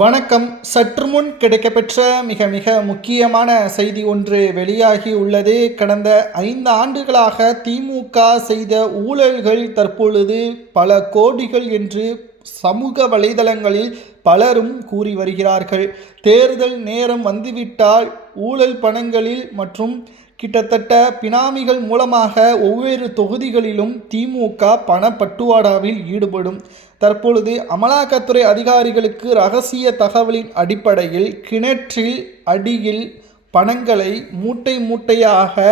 வணக்கம். சற்று முன் கிடைக்கப்பெற்ற மிக மிக முக்கியமான செய்தி ஒன்று வெளியாகி உள்ளது. கடந்த 5 ஆண்டுகளாக திமுக செய்த ஊழல்கள் தற்பொழுது பல கோடிகள் என்று சமூக வலைதளங்களில் பலரும் கூறி வருகிறார்கள். தேர்தல் நேரம் வந்துவிட்டால் ஊழல் பணங்களில் மற்றும் கிட்டத்தட்ட பினாமிகள் மூலமாக ஒவ்வொரு தொகுதிகளிலும் திமுக பணப்பட்டுவாடாவில் ஈடுபடும். தற்பொழுது அமலாக்கத்துறை அதிகாரிகளுக்கு ரகசிய தகவலின் அடிப்படையில் கிணற்றில் அடியில் பணங்களை மூட்டை மூட்டையாக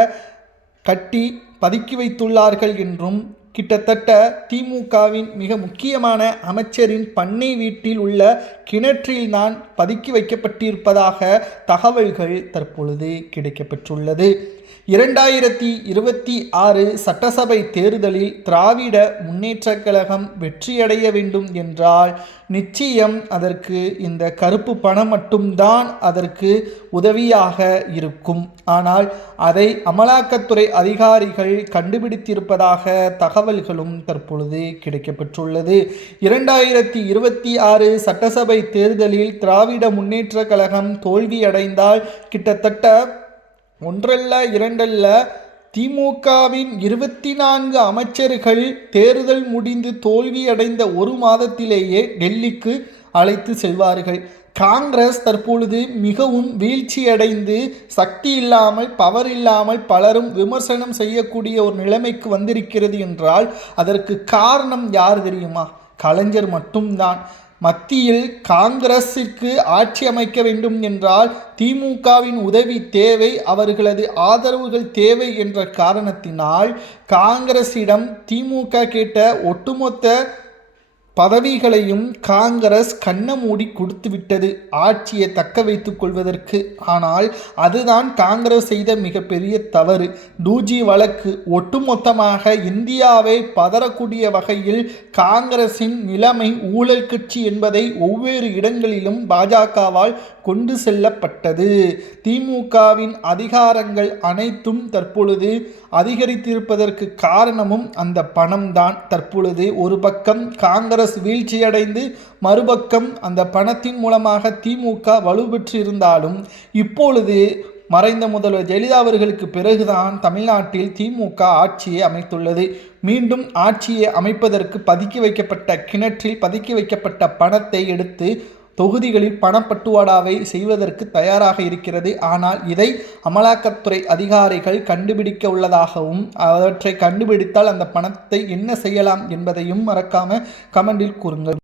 கட்டி பதுக்கி வைத்துள்ளார்கள் என்றும், கிட்டத்தட்ட திமுகவின் மிக முக்கியமான அமைச்சரின் பண்ணை வீட்டில் உள்ள கிணற்றில்தான் பதுக்கி வைக்கப்பட்டிருப்பதாக தகவல்கள் தற்பொழுது கிடைக்கப்பெற்றுள்ளது. 2026 சட்டசபை தேர்தலில் திராவிட முன்னேற்றக் கழகம் வெற்றியடைய வேண்டும் என்றால் நிச்சயம் அதற்கு இந்த கருப்பு பணம் மட்டும்தான் அதற்கு உதவியாக இருக்கும். ஆனால் அதை அமலாக்கத்துறை அதிகாரிகள் கண்டுபிடித்திருப்பதாக தகவல்களும் தற்பொழுது கிடைக்கப்பெற்றுள்ளது. 2026 சட்டசபை தேர்தலில் திராவிட முன்னேற்றக் கழகம் தோல்வியடைந்தால் கிட்டத்தட்ட ஒன்றல்ல இரண்டல்ல திமுகவின் 24 அமைச்சர்கள் தேர்தல் முடிந்து தோல்வியடைந்த ஒரு மாதத்திலேயே டெல்லிக்கு அழைத்து செல்வார்கள். காங்கிரஸ் தற்பொழுது மிகவும் வீழ்ச்சியடைந்து சக்தி இல்லாமல் பவர் இல்லாமல் பலரும் விமர்சனம் செய்யக்கூடிய ஒரு நிலைமைக்கு வந்திருக்கிறது என்றால் அதற்கு காரணம் யார் தெரியுமா? கலைஞர் மட்டும்தான். மத்தியில் காங்கிரஸிற்கு ஆட்சி அமைக்க வேண்டும் என்றால் திமுகவின் உதவி தேவை, அவர்களது ஆதரவுகள் தேவை என்ற காரணத்தினால் காங்கிரஸிடம் திமுக கேட்ட ஒட்டுமொத்த பதவிகளையும் காங்கிரஸ் கண்ண மூடி கொடுத்து விட்டது ஆட்சியை தக்க வைத்துக் கொள்வதற்கு. ஆனால் அதுதான் காங்கிரஸ் செய்த மிகப்பெரிய தவறு. 2G வழக்கு ஒட்டுமொத்தமாக இந்தியாவை பதறக்கூடிய வகையில் காங்கிரசின் நிலைமை ஊழல் கட்சி என்பதை ஒவ்வொரு இடங்களிலும் பாஜகவால் கொண்டு செல்லப்பட்டது. திமுகவின் அதிகாரங்கள் அனைத்தும் தற்பொழுது அதிகரித்திருப்பதற்கு காரணமும் அந்த பணம்தான். தற்பொழுது ஒரு பக்கம் காங்கிரஸ் வீழ்ச்சியடைந்து மறுபக்கம் அந்த பணத்தின் மூலமாக திமுக வலுப்பெற்று இருந்தாலும் இப்பொழுது மறைந்த முதல்வர் ஜெயலலிதா அவர்களுக்கு பிறகுதான் தமிழ்நாட்டில் திமுக ஆட்சியை அமைத்துள்ளது. மீண்டும் ஆட்சியை அமைப்பதற்கு பதுக்கி வைக்கப்பட்ட கிணற்றில் பதுக்கி வைக்கப்பட்ட பணத்தை எடுத்து தொகுதிகளில் பணப்பட்டுவாடாவை செய்வதற்கு தயாராக இருக்கிறது. ஆனால் இதை அமலாக்கத்துறை அதிகாரிகள் கண்டுபிடிக்க உள்ளதாகவும் அவற்றை கண்டுபிடித்தால் அந்த பணத்தை என்ன செய்யலாம் என்பதையும் மறக்காம கமெண்டில் கூறுங்கள்.